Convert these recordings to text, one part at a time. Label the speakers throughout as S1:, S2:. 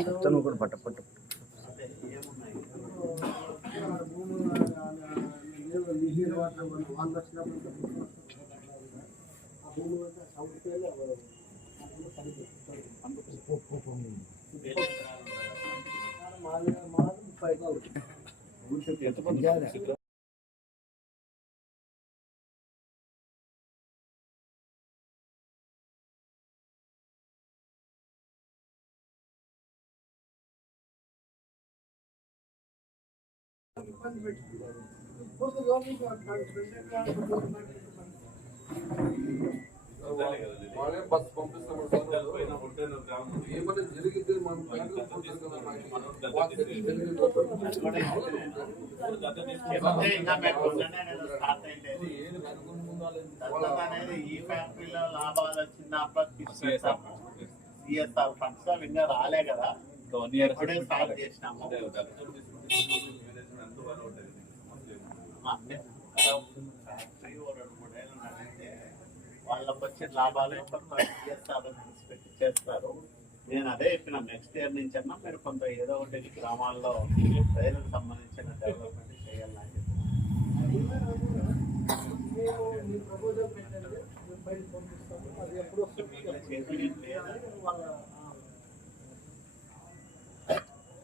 S1: చెప్తాను కూడా పట్ట పట్ట
S2: వాళ్ళే బస్ పంపిస్తాం ఏమైనా జరిగితే మనం
S3: ఈ ఫ్యాక్టరీలో లాభాలు వచ్చినప్పుడు సిఎస్ఆర్ ఫండ్స్ అవి ఇంకా రాలే కదా ఇప్పుడే స్టార్ట్ చేసినాము అన్నీ ఫ్యాక్టరీ మూడేళ్ళు వాళ్ళకి వచ్చే లాభాలు సిఎస్ఆర్ పెట్టి చేస్తారు. నేను అదే చెప్పిన నెక్స్ట్ ఇయర్ నుంచి అన్నా మీరు కొంత ఏదో ఒకటి గ్రామాల్లో ప్రజలకు సంబంధించిన డెవలప్మెంట్ చేయాలని చెప్పి.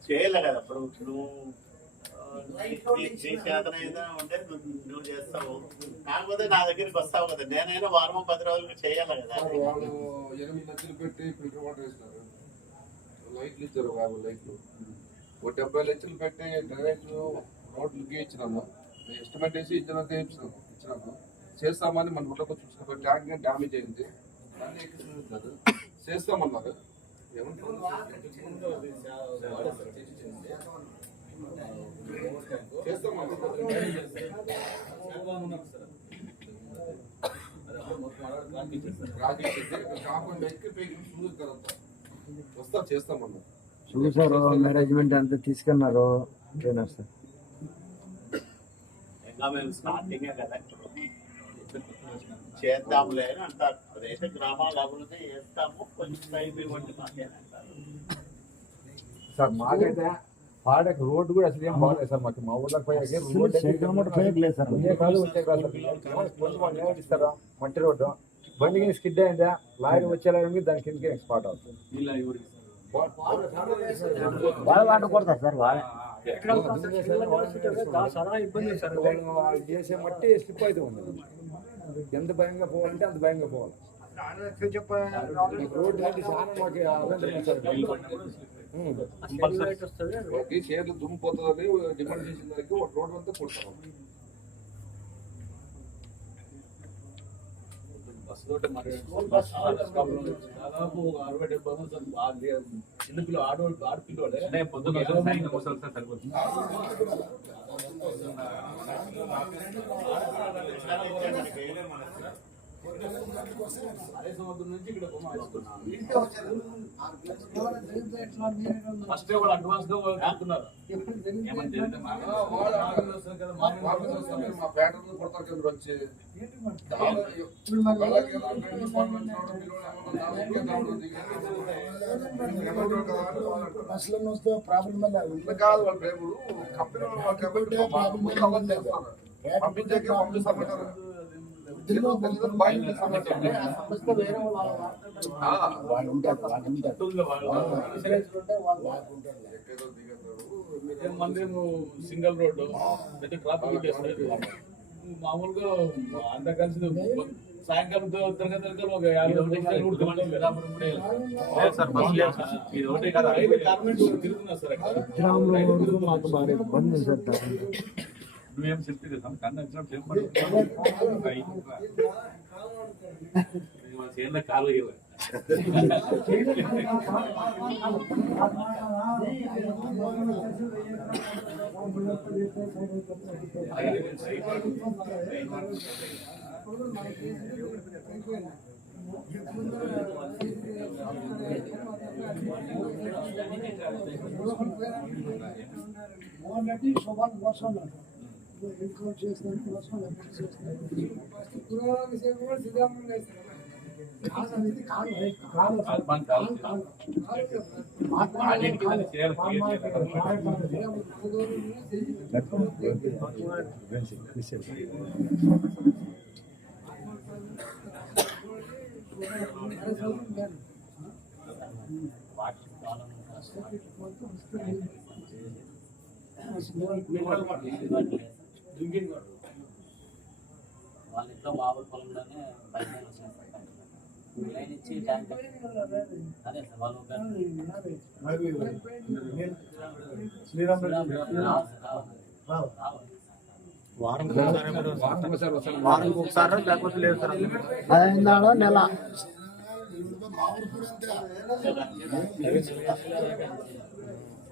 S3: చేయలే కదా ఇప్పుడు నువ్వు నీ- నీ ఉంటే నువ్వు చేస్తావు కాకపోతే నా దగ్గరికి వస్తావు కదా నేనైనా వారం పది రోజులు చేయాలి కదా
S2: వాళ్ళు ఎనిమిది లక్షలు పెట్టి ఫిల్టర్ వాటర్ వేసినారు లైట్లు ఇచ్చారు వాళ్ళు లైట్లు ఒక డెబ్బై లక్షలు పెట్టి డ్రైనేజ్ రోడ్లకి ఇచ్చినాము ఎస్టిమేట్ వేసి ఇచ్చినంత ఇచ్చినాము ఇచ్చినాము చేస్తామని మన ఊళ్ళోకి చూసుకున్న ట్యాంక్ డ్యామేజ్ అయింది దాన్ని ఎక్కిస్తున్నారు చేస్తామన్నారు ఏమంటారు
S1: చూసారు మేనేజ్మెంట్ అంతా తీసుకున్నారు ట్రైనర్ సార్.
S3: చేద్దాంలే అంటారు. రేపు గ్రామాల అభివృద్ధి చేస్తాము. కొంచెం టైం ఇవ్వండి మాకేనంటారు.
S4: సార్ మాకైతే పాడక రోడ్డు కూడా అసలు ఏం బాగలేదు సార్ మాకు. మా ఊళ్ళకి పోయాక రోడ్డు
S1: సార్.
S4: ఉండే కాదు కాదు వాళ్ళు మట్టి రోడ్డు. బండి కింద స్కిడ్ అయిందా? లారీ వచ్చేలాగా దాని కిందకి స్పాట్ అవుతుంది.
S1: వాళ్ళు వాడుకోడతారు సార్ వాళ్ళు
S4: వాళ్ళు చేసే మట్టి స్లిప్ అయితే ఉంది. ఎంత భయంగా పోవాలంటే అంత భయంగా పోవాలి. రోడ్డు చాలా మాకు
S2: ఒకటి షేర్లు దుమ్మిపోతుందని డిమాండ్ చేసిన దానికి ఒక రోడ్ అంతా కొడతాం
S5: దాదాపు అరవై డెబ్బై మంది ఆ లే- చిన్న పిల్లలు ఆడవాళ్ళు ఆడపిల్లలే అదే సంవత్సరం నుంచి ఇక్కడ బొమ్మ వేసుకున్నాం ఫస్ట్ వాళ్ళు అడ్వాన్స్గా వాళ్ళు
S2: ఆగండి వస్తారు కదా, వాళ్ళు వస్తారు, మా ప్యాటర్న్ కొడతారు కింద వచ్చి వాళ్ళకి ఏదైనా పెళ్ళి పనులు వచ్చినప్పుడు మీరు ఏమన్నా దానికి దాంట్లో దిగండి. ఎవరు కదా అని వాళ్ళు అంటారు.
S6: బస్సులో వస్తే ప్రాబ్లం
S2: ఇట్లా కాదు వాళ్ళ పేరు కంపెనీ వాళ్ళ కంపెనీ ముందు. అవ్వదు చేస్తారు పంపించాక పంపిస్తామంటారు తెలియదు, తెలియదు, బయట
S6: వాళ్ళు ఉంటారు
S5: సింగిల్ రోడ్డు పెద్ద ట్రాఫిక్ చేస్తారు మామూలుగా అంత కలిసి సాయంకాలం తరగతి తరగతి ఒక యాభై తిరుగుతున్నారు సార్ అక్కడ. నువ్వేం చెప్పేది కన్నా వచ్చినప్పుడు చెప్పండి చేనులో కాలు ఇవ్వాలి
S6: మొన్నటి శోభన్ వస్తున్నాడు ఇంట్లో చేస్తాను వస్తున్నాడు చేస్తాను కాదు అనేది కాదు కాదు
S5: కాదు, మన కాదు.
S6: మాట్లాడాలి
S5: అది చేయాలి, క్రియేట్
S7: వాళ్ళ ఇంట్లో మామూలు పొలంలోనే పైన లైన్ ఇచ్చి ట్యాంక్ అదే సార్ వాళ్ళు
S4: శ్రీరామ్ వారానికి ఒకసారి లేకపోతే లేదు సార్
S6: పదిహేను నెల.
S7: వాటితో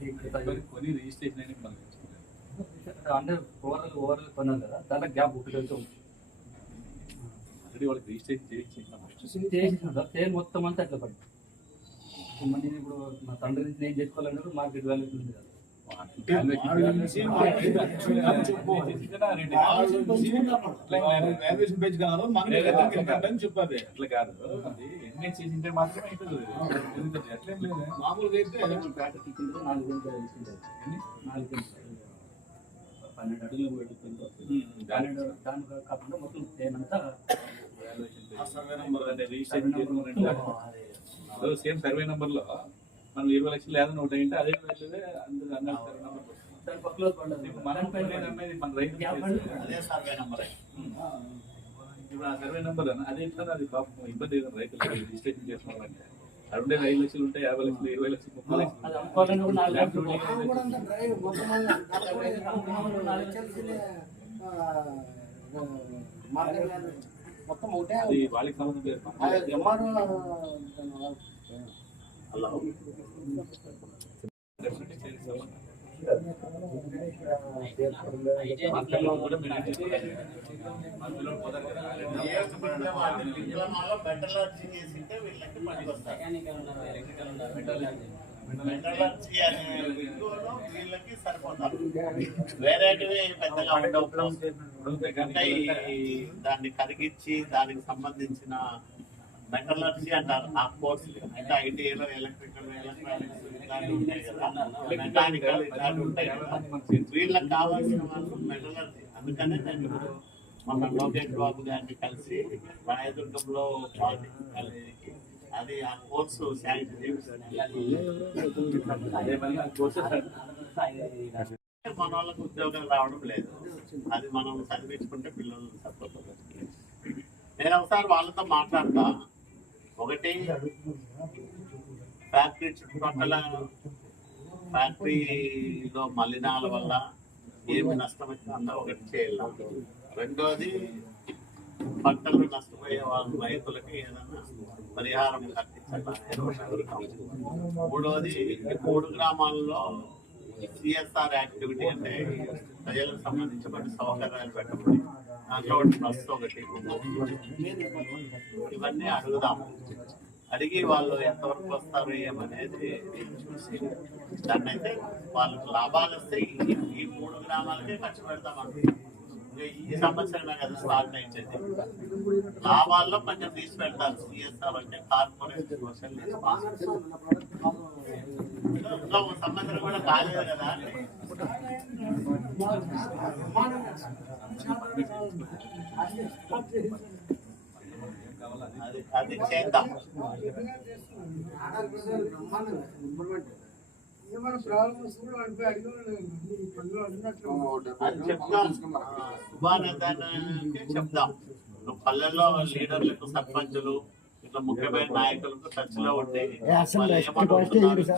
S5: కొని- రిజిస్ట్రేషన్ అయినా మనకి
S7: అంటే ఓవరాల్ ఓవరాల్ కొన్నాను కదా దాంట్లో గ్యాప్ ఒకటి వెళ్తూ ఉంది
S5: ఆల్రెడీ వాళ్ళకి రిజిస్ట్రేషన్ చేయించేసిన
S7: సార్ మొత్తం అంతా అట్లా పడింది. ఇప్పుడు మా తండ్రి నుంచి నేను చేసుకోవాలన్నప్పుడు మార్కెట్ వాల్యూ ఉంది కదా.
S5: చెప్పాలి అట్లా కాదు అది ఎన్ని చేసింటే మాత్రమే. అట్లేం లేదు మామూలుగా అయితే
S7: పన్నెండు అడుగులు పన్నెండు దాని కాకుండా మొత్తం చేనంతా
S5: సర్వే నంబర్ అంటే రిజిస్ట్రేషన్ సేమ్ సర్వే నంబర్లో మనం ఇరవై లక్షలు ఏదైనా ఒకటి అయింటే అదే వాల్యూవే అందరూ అన్న సర్వే నంబర్
S7: దాని పక్కలో పడలేదు
S5: ఇప్పుడు మనం పైన అమ్మేది మన రైతు
S7: గ్యాప్
S3: అదే సర్వే నెంబర్.
S5: ఇప్పుడు ఆ సర్వే నెంబర్ అదే ఇట్లా అది పాపం ఇబ్బంది ఏదైనా రైతులు రిజిస్ట్రేషన్ చేసుకోవాలంటే అది ఉండే ఐదు లక్షలు ఉంటాయి యాభై లక్షలు ఇరవై లక్షలు ముప్పై లక్షలు.
S6: మొత్తం ఒకటే
S5: వాళ్ళకి సంబంధం లేదు
S3: చేసింటే వీళ్ళకి పనికొస్తారు వీళ్ళకి సరిపోతారు వేరేటివి పెద్దగా ఉండవు దాన్ని కరిగించి దానికి సంబంధించిన మెటలర్జీ అంటారు. ఆ కోర్స్ అంటే ఐటీఐలో ఎలక్ట్రికల్ ఎలక్ట్రానిక్స్ ఇట్లాంటివి ఉంటాయి కదా. మెకానికల్ ఇట్లాంటివి ఉంటాయి కదా. వీళ్ళకి కావాల్సిన వాళ్ళు మెటలర్జీ. అందుకనే నేను ఇప్పుడు మన లోకేష్ బాబు గారిని కలిసి రాయదుర్గంలో పాలిటెక్నిక్ అది ఆ కోర్సు శాంక్షన్ చేపిస్తాను మన వాళ్ళకి ఉద్యోగాలు రావడం లేదు. అది మనం చదివించుకుంటే పిల్లలు సపోర్ట్ నేను ఒకసారి వాళ్ళతో మాట్లాడతా. ఒకటి ఫ్యాక్టరీ చుట్టుపక్కల ఫ్యాక్టరీలో మలినాల వల్ల ఏమి నష్టం వచ్చిందో ఒకటి చేయాలి. రెండోది పంటలు నష్టపోయే వాళ్ళు రైతులకి ఏదైనా పరిహారం కల్పించాలి మూడోది ఈ మూడు గ్రామాల్లో సిఎస్ఆర్ యాక్టివిటీ అంటే ప్రజలకు సంబంధించిన సౌకర్యాలు పెట్టబడి దాంట్లో ఒకటి బస్సు ఒకటి. ఇవన్నీ అడుగుదాము అడిగి వాళ్ళు ఎంతవరకు వస్తారు ఏమనేది చూసి దాన్ని అయితే వాళ్ళకి లాభాలు వస్తే ఈ మూడు గ్రామాలకే ఖర్చు పెడతాం ఈ సంవత్సరమే కదా స్టార్ట్ అయించేది లాభాల్లో కొంచెం తీసి పెడతారు సిఎస్ఆర్ అంటే కార్పొరేషన్ కోసం సంవత్సరం కూడా కాలేదు కదా అది చేద్దాం చెప్తాం చెప్దాం ఇప్పుడు పల్లెల్లో లీడర్లకు సర్పంచులు ఇట్లా ముఖ్యమైన నాయకులకు టచ్లో ఉండి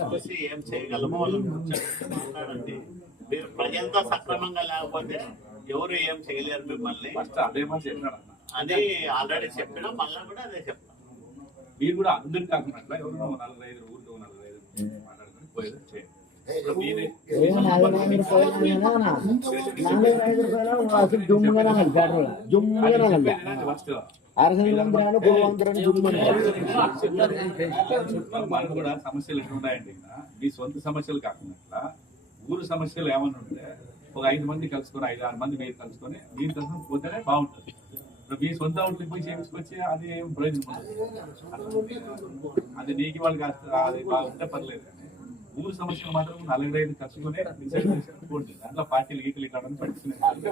S3: చూసి ఏం చేయగలమో వాళ్ళని మాట్లాడండి మీరు ప్రజలతో సక్రమంగా లేకపోతే ఎవరు ఏం చేయలేరు మిమ్మల్ని.
S5: ఫస్ట్ అదే మాట చెప్పినాడు అన్న.
S3: అని ఆల్రెడీ చెప్పినా మళ్ళీ కూడా అదే చెప్తాం
S5: మీరు కూడా అందరికి కాకుండా అట్లా ఎవరో నలుగురు ఐదు ఊరిలో నలుగురు ఐదు మాట్లాడుకొని పోయేది చేయండి కూడా. సమస్యలు ఎట్లా ఉన్నాయండి ఇక్కడ మీ సొంత సమస్యలు కాకుండా ఊరు సమస్యలు ఏమన్నా ఉంటే ఒక ఐదు మంది కలుసుకొని ఐదు ఆరు మంది మీరు కలుసుకొని మీరు కలుసుకొని పోతేనే బాగుంటుంది. ఇప్పుడు మీ సొంత అవుట్లకి పోయి చేయించుకొచ్చి అది ఏం ప్రయోజనం అది నీకు వాళ్ళకి అస్త- అది బాగుంటే పర్లేదు. కానీ ఊరు సమస్యలు మాత్రం నలుగురు ఐదు కలుసుకొని డిసైడ్ దాంట్లో పార్టీలు గీకలు ఇక్కడ
S8: అంటే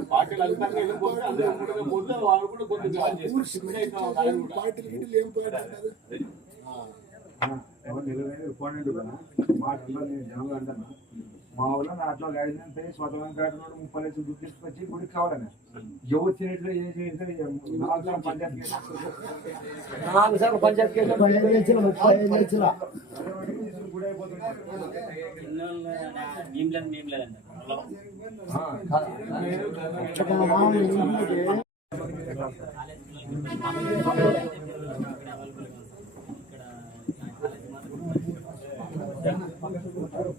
S4: మా జిల్లా నేను జనంగా అంటాను మా ఊళ్ళో నా అట్లా గైడెన్స్ అయ్యి స్వతంత్రం కాకుండా ముప్పై లక్షలు దుడ్డు తీసుకొచ్చి గుడికి కావాలని ఎవరు తినేట్లు ఏం చేసి నాలుగు సార్లు పంచాయతీ కేసు. నాలుగు సార్లు పంచాయతీ కేసు ముప్పై ఐదు లక్షల గుడి అయిపోతుంది